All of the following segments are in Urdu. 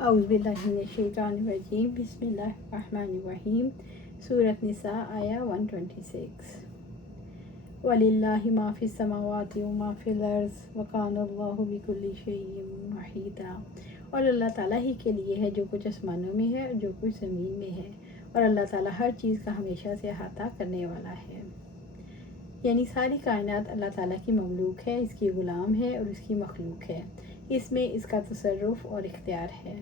اعوذ باللہ من الشیطان الرجیم بسم اللہ الرحمن الرحیم سورۃ نساء آیا 126 وَلِلَّهِ مَا فِي السَّمَاوَاتِ وَمَا فِي الْأَرْضِ وَكَانَ اللَّهُ بِكُلِّ شَيْءٍ مُحِيطًا، اور اللہ تعالیٰ ہی کے لیے ہے جو کچھ آسمانوں میں ہے اور جو کچھ زمین میں ہے، اور اللہ تعالیٰ ہر چیز کا ہمیشہ سے احاطہ کرنے والا ہے۔ یعنی ساری کائنات اللہ تعالیٰ کی مملوک ہے، اس کی غلام ہے اور اس کی مخلوق ہے، اس میں اس کا تصرف اور اختیار ہے،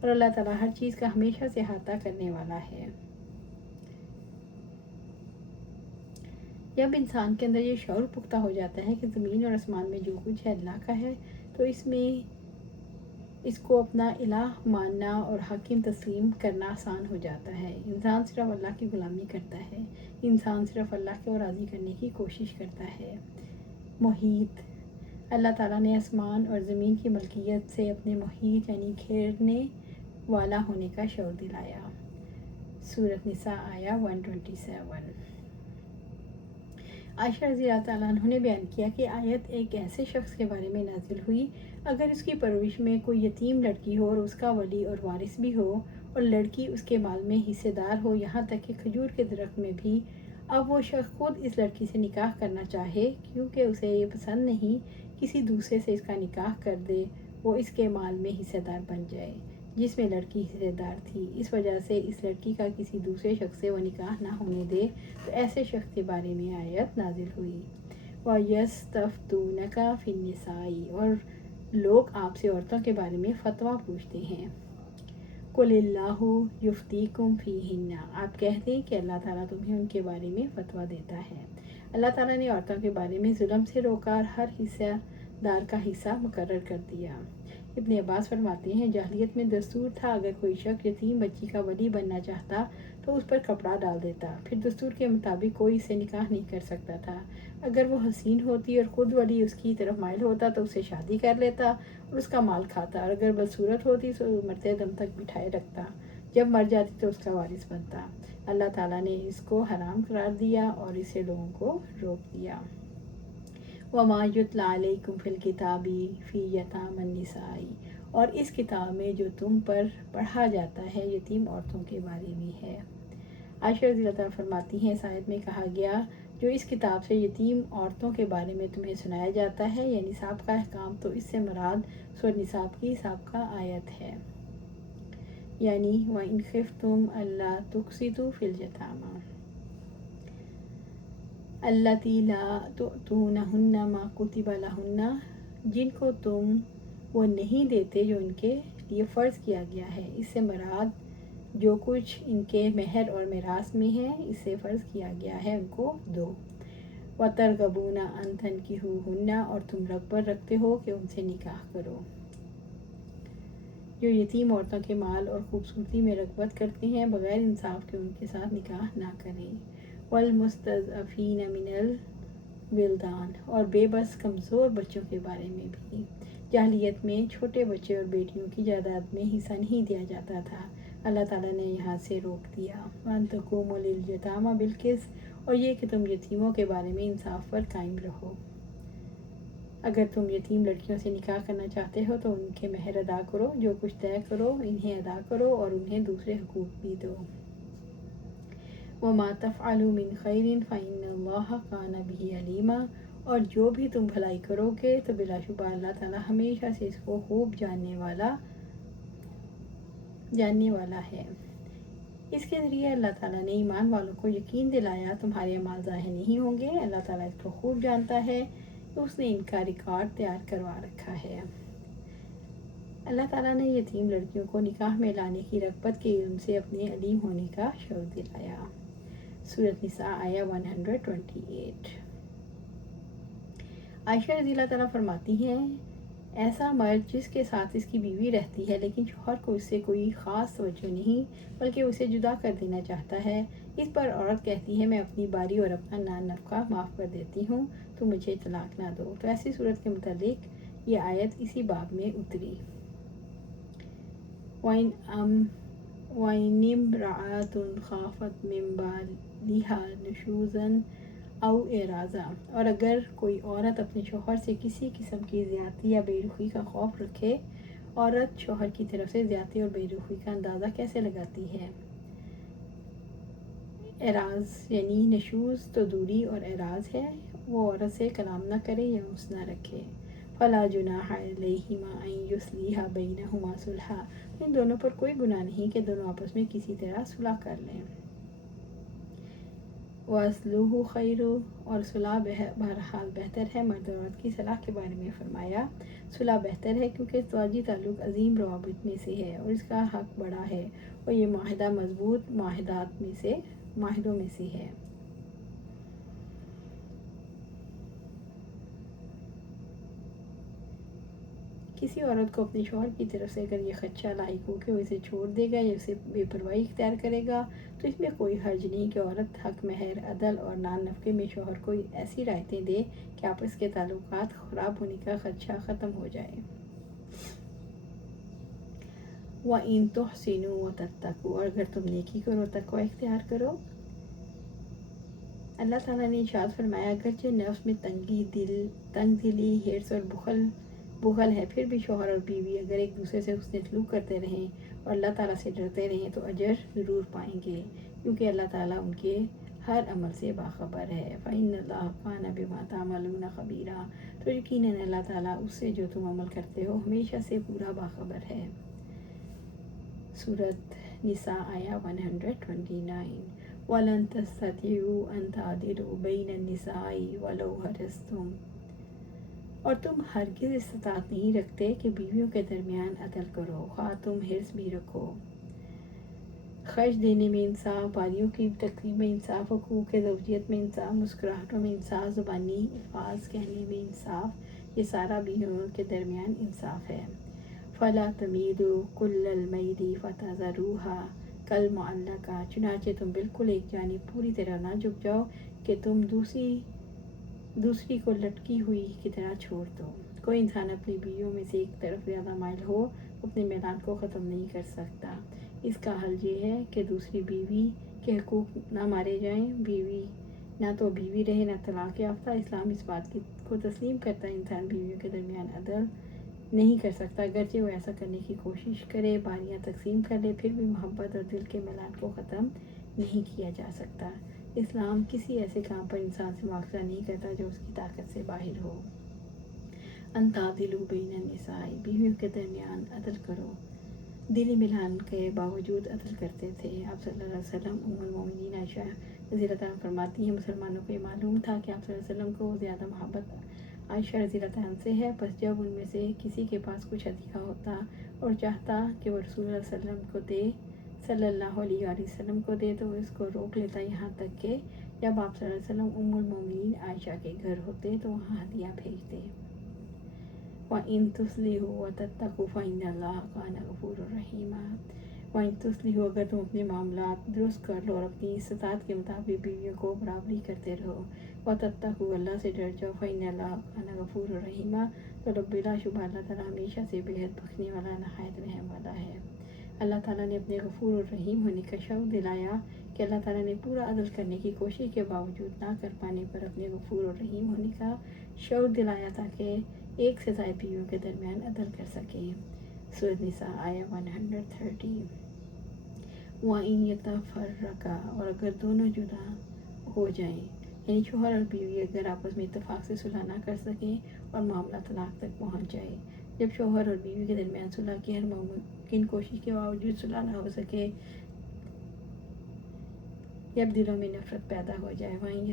اور اللہ تعالیٰ ہر چیز کا ہمیشہ سے احاطہ کرنے والا ہے۔ جب انسان کے اندر یہ شعور پختہ ہو جاتا ہے کہ زمین اور آسمان میں جو کچھ ہے اللہ کا ہے، تو اس کو اپنا الہ ماننا اور حاکم تسلیم کرنا آسان ہو جاتا ہے۔ انسان صرف اللہ کی غلامی کرتا ہے، انسان صرف اللہ کو راضی کرنے کی کوشش کرتا ہے۔ محیط، اللہ تعالیٰ نے آسمان اور زمین کی ملکیت سے اپنے محیط یعنی گھیرنے والا ہونے کا شعور دلایا۔ سورۃ نساء آیا 127۔ عائشہ رضی اللہ تعالیٰ عنہ نے بیان کیا کہ آیت ایک ایسے شخص کے بارے میں نازل ہوئی، اگر اس کی پرورش میں کوئی یتیم لڑکی ہو اور اس کا ولی اور وارث بھی ہو، اور لڑکی اس کے مال میں حصے دار ہو، یہاں تک کہ کھجور کے درخت میں بھی، اب وہ شخص خود اس لڑکی سے نکاح کرنا چاہے کیونکہ اسے یہ پسند نہیں کسی دوسرے سے اس کا نکاح کر دے، وہ اس کے مال میں حصے دار بن جائے جس میں لڑکی حصے دار تھی، اس وجہ سے اس لڑکی کا کسی دوسرے شخص سے وہ نکاح نہ ہونے دے، تو ایسے شخص کے بارے میں آیت نازل ہوئی۔ وَيَسْتَفْتُونَكَ فِي النِّسَاءِ، اور لوگ آپ سے عورتوں کے بارے میں فتویٰ پوچھتے ہیں۔ قُلِ اللَّهُ يُفْتِيكُمْ فِيهِنَّ، آپ کہہ دیں کہ اللہ تعالیٰ تمہیں ان کے بارے میں فتویٰ دیتا ہے۔ اللہ تعالیٰ نے عورتوں کے بارے میں ظلم سے روکا اور ہر حصہ دار کا حصہ مقرر کر دیا۔ ابن عباس فرماتے ہیں جاہلیت میں دستور تھا اگر کوئی شخص یتیم بچی کا ولی بننا چاہتا تو اس پر کپڑا ڈال دیتا، پھر دستور کے مطابق کوئی اسے نکاح نہیں کر سکتا تھا۔ اگر وہ حسین ہوتی اور خود ولی اس کی طرف مائل ہوتا تو اسے شادی کر لیتا اور اس کا مال کھاتا، اور اگر بدصورت ہوتی تو مرتے دم تک بٹھائے رکھتا، جب مر جاتی تو اس کا وارث بنتا۔ اللہ تعالیٰ نے اس کو حرام قرار دیا اور اسے لوگوں کو روک دیا۔ وَمَا يُتْلَىٰ عَلَيْكُمْ فِي الْكِتَابِ فِي يَتَامَى النِّسَاءِ، اور اس کتاب میں جو تم پر پڑھا جاتا ہے یتیم عورتوں کے بارے میں ہے۔ عائشہ رضی اللہ تعالیٰ فرماتی ہیں اس آیت میں کہا گیا جو اس کتاب سے یتیم عورتوں کے بارے میں تمہیں سنایا جاتا ہے یعنی سابقہ احکام، تو اس سے مراد سورۃ نساء کی سابقہ آیت ہے، یعنی وَإِنْ خِفْتُمْ أَلَّا تُقْسِطُوا فِي الْيَتَامَىٰ اللَّاتِي لَا تُؤْتُونَهُنَّ مَا كُتِبَ لَهُنَّ، جن کو تم وہ نہیں دیتے جو ان کے لیے فرض کیا گیا ہے، اس سے مراد جو کچھ ان کے مہر اور میراث میں ہے اس سے فرض کیا گیا ہے ان کو دو۔ وَتَرْغَبُونَ أَن تَنكِحُوهُنَّ، اور تم رغبت رکھتے ہو کہ ان سے نکاح کرو، جو یتیم عورتوں کے مال اور خوبصورتی میں رغبت کرتے ہیں بغیر انصاف کے ان کے ساتھ نکاح نہ کریں۔ وَالْمُسْتَضْعَفِينَ مِنَ الْوِلْدَانِ، اور بے بس کمزور بچوں کے بارے میں بھی۔ جاہلیت میں چھوٹے بچے اور بیٹیوں کی جائیداد میں حصہ نہیں دیا جاتا تھا، اللہ تعالیٰ نے یہاں سے روک دیا۔ وَأَن تَقُومُوا لِلْيَتَامَىٰ بِالْقِسْطِ، اور یہ کہ تم یتیموں کے بارے میں انصاف پر قائم رہو۔ اگر تم یتیم لڑکیوں سے نکاح کرنا چاہتے ہو تو ان کے مہر ادا کرو، جو کچھ طے کرو انہیں ادا کرو اور انہیں دوسرے حقوق بھی دو۔ وَمَا تَفْعَلُوا مِنْ خَيْرٍ فَإِنَّ اللَّهَ كَانَ بِهِ عَلِيمًا، اور جو بھی تم بھلائی کرو گے تو بلا شبہ اللہ تعالیٰ ہمیشہ سے اس کو خوب جاننے والا ہے۔ اس کے ذریعے اللہ تعالیٰ نے ایمان والوں کو یقین دلایا تمہارے اعمال ظاہر نہیں ہوں گے، اللہ تعالیٰ اس کو خوب جانتا ہے، اس نے ان کا ریکارڈ تیار کروا رکھا ہے۔ اللہ تعالیٰ نے یتیم لڑکیوں کو نکاح میں لانے کی رغبت کی، ان سے اپنے علیم ہونے کا شعور دلایا۔ سورۃ نساء آیا 128۔ عائشہ رضی اللہ تعالیٰ فرماتی ہیں ایسا مرد جس کے ساتھ اس کی بیوی رہتی ہے لیکن شوہر کو اس سے کوئی خاص توجہ نہیں بلکہ اسے جدا کر دینا چاہتا ہے، اس پر عورت کہتی ہے میں اپنی باری اور اپنا نان نفقہ معاف کر دیتی ہوں، تو مجھے طلاق نہ دو، تو ایسی صورت کے متعلق یہ آیت اسی باب میں اتری۔ وَإِنِ امْرَأَةٌ خَافَتْ مِنْ بَعْلِهَا نُشُوزًا أَوْ إِعْرَاضًا، اور اگر کوئی عورت اپنے شوہر سے کسی قسم کی زیادتی یا بے رخی کا خوف رکھے عورت شوہر کی طرف سے زیادتی اور بے رخی کا اندازہ کیسے لگاتی ہے؟ اعراض یعنی نشوز تو دوری اور اعراض ہے، وہ عورت سے کلام نہ کرے یا انس نہ رکھے۔ فلا جناح علیہما ان یصلحا بینہما صلحا، ان دونوں پر کوئی گناہ نہیں کہ دونوں آپس میں کسی طرح صلح کر لیں۔ وَأَصْلُهُ خَيْرٌ، اور صلح بہرحال بہتر ہے۔ مرد اور عورت کی صلاح کے بارے میں فرمایا صلح بہتر ہے کیونکہ ازدواجی تعلق عظیم روابط میں سے ہے اور اس کا حق بڑا ہے اور یہ معاہدہ مضبوط معاہدوں میں سے ہے۔ کسی عورت کو اپنے شوہر کی طرف سے اگر یہ خدشہ لاحق ہو کہ وہ اسے چھوڑ دے گا یا اسے بے پرواہی اختیار کرے گا تو اس میں کوئی حرج نہیں کہ عورت حق مہر، عدل اور نان نفقے میں شوہر کو ایسی رعایتیں دے کہ آپس کے تعلقات خراب ہونے کا خدشہ ختم ہو جائے۔ وَإِن تُحْسِنُوا وَتَتَّقُوا، اور اگر تم نیکی کرو اور تقوی اختیار کرو۔ اللہ تعالیٰ نے ارشاد فرمایا اگرچہ نفس میں تنگ دلی، حرص اور بخل ہے، پھر بھی شوہر اور بیوی اگر ایک دوسرے سے حسن سلوک کرتے رہیں اور اللہ تعالیٰ سے ڈرتے رہیں تو اجر ضرور پائیں گے، کیونکہ اللہ تعالیٰ ان کے ہر عمل سے باخبر ہے۔ فَإِنَّ اللَّهَ كَانَ بِمَا تَعْمَلُونَ خَبِيرًا، تو یقیناً اللہ تعالیٰ اس سے جو تم عمل کرتے ہو ہمیشہ سے پورا باخبر ہے۔ سورۃ نساء آیہ 129۔ وَلَن تَسْتَطِيعُوا أَن تَعْدِلُوا بَيْنَ النِّسَاءِ وَلَوْ حَرَصْتُمْ، اور تم ہرگز استطاعت نہیں رکھتے کہ بیویوں کے درمیان عدل کرو، خواہ تم حرص بھی رکھو۔ خرچ دینے میں انصاف، باریوں کی تقسیم میں انصاف، حقوق زوجیت میں انصاف، مسکراہٹوں میں انصاف، زبانی الفاظ کہنے میں انصاف، یہ سارا بیویوں کے درمیان انصاف ہے۔ فَلَا تَمِيلُوا كُلَّ الْمَيْلِ فَتَذَرُوهَا كَالْمُعَلَّقَةِ، چنانچہ تم بالکل ایک جانب پوری طرح نہ جھک جاؤ کہ تم دوسری کو لٹکی ہوئی کی طرح چھوڑ دو۔ کوئی انسان اپنی بیویوں میں سے ایک طرف زیادہ مائل ہو اپنے میلان کو ختم نہیں کر سکتا۔ اس کا حل یہ ہے کہ دوسری بیوی کے حقوق نہ مارے جائیں۔ بیوی نہ تو بیوی رہے نہ طلاق یافتہ۔ اسلام اس بات کو تسلیم کرتا ہے انسان بیویوں کے درمیان عدل نہیں کر سکتا، اگرچہ وہ ایسا کرنے کی کوشش کرے، باریاں تقسیم کر لے، پھر بھی محبت اور دل کے میلان کو ختم نہیں کیا جا سکتا۔ اسلام کسی ایسے کام پر انسان سے مواخذہ نہیں کرتا جو اس کی طاقت سے باہر ہو۔ ان تعدلوا بین النساء، بیویوں کے درمیان عدل کرو۔ دلی ملان کے باوجود عدل کرتے تھے۔ آپ صلی اللہ علیہ وسلم ام المومنین عائشہ رضی اللہ عنہا فرماتی ہیں مسلمانوں کو یہ معلوم تھا کہ آپ صلی اللہ علیہ وسلم کو زیادہ محبت عائشہ رضی اللہ عنہا سے ہے، پس جب ان میں سے کسی کے پاس کچھ ہدیہ ہوتا اور چاہتا کہ وہ رسول اللہ صلی اللہ علیہ وسلم کو دے تو وہ اس کو روک لیتا، یہاں تک کہ جب آپ صلی اللہ علیہ وسلم ام المومنین عائشہ کے گھر ہوتے تو وہاں ہدیہ بھیجتے۔ وَإِن تُصْلِحُوا وَتَتَّقُوا فَإِنَّ اللَّهَ كَانَ غَفُورًا رَحِيمًا۔ وَإِن تُصْلِحُوا، اگر تم اپنے معاملات درست کر لو اور اپنی استطاعت کے مطابق بیویوں کو برابری کرتے رہو، وَتَتَّقُوا، اللہ سے ڈر جاؤ، فَإِنَّ اللَّهَ كَانَ غَفُورًا رَحِيمًا، تو بلا شبہ اللہ تعالیٰ ہمیشہ سے بےحد بخشنے والا، نہایت رحم والا ہے۔ اللہ تعالیٰ نے اپنے غفور اور رحیم ہونے کا شعور دلایا کہ اللہ تعالیٰ نے پورا عدل کرنے کی کوشش کے باوجود نہ کر پانے پر اپنے غفور اور رحیم ہونے کا شعور دلایا تاکہ ایک سے زائد بیویوں کے درمیان عدل کر سکیں۔ سورۃ نساء آیہ 130۔ وَإِن يَتَفَرَّقَا، اور اگر دونوں جدا ہو جائیں، یعنی شوہر اور بیوی اگر آپس میں اتفاق سے صلح نہ کر سکیں اور معاملہ طلاق تک پہنچ جائے، جب شوہر اور بیوی کے درمیان صلح کی ہر ممکن کوشش کے باوجود صلح نہ ہو سکے، جب دلوں میں نفرت پیدا ہو جائے، وَإِن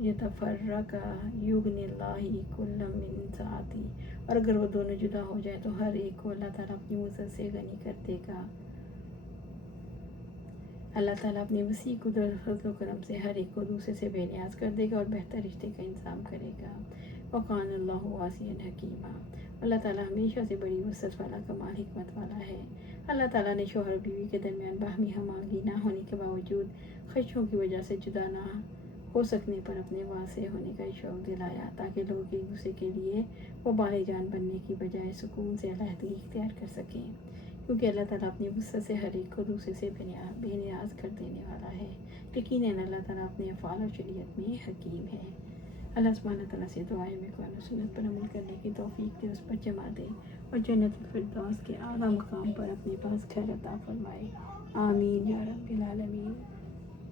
يَتَفَرَّقَا يُغْنِ اللَّهُ كُلًّا مِّن سَعَتِهِ، اور اگر وہ دونوں جدا ہو جائیں تو ہر ایک کو اللہ تعالیٰ اپنی وسعت سے غنی کر دے گا۔ اللہ تعالیٰ اپنی وسیع قدرت، فضل و کرم سے ہر ایک کو دوسرے سے بے نیاز کر دے گا اور بہتر رشتے کا انتظام کرے گا۔ وَكَانَ اللَّهُ وَاسِعًا حَكِيمًا، اللہ تعالیٰ ہمیشہ سے بڑی وسعت والا، کمال حکمت والا ہے۔ اللہ تعالیٰ نے شوہر و بیوی کے درمیان باہمی ہم آہنگی نہ ہونے کے باوجود خدشوں کی وجہ سے جدا نہ ہو سکنے پر اپنے واسع ہونے کا شعور دلایا تاکہ لوگ ایک دوسرے کے لیے وبال جان بننے کی بجائے سکون سے علیحدگی اختیار کر سکیں، کیونکہ اللہ تعالیٰ اپنی وسعت سے ہر ایک کو دوسرے سے بے نیاز کر دینے والا ہے۔ یقیناً اللہ تعالیٰ اپنے افعال و شریعت میں حکیم ہے۔ اللہ سبحانہ تعالیٰ سے دعائیں میں قرآن و سنت پر عمل کرنے کی توفیق دے، اس پر جمع دے اور جنت الفردوس کے اعلیٰ مقام پر اپنے پاس گھر عطا فرمائے، آمین یا رب العالمین۔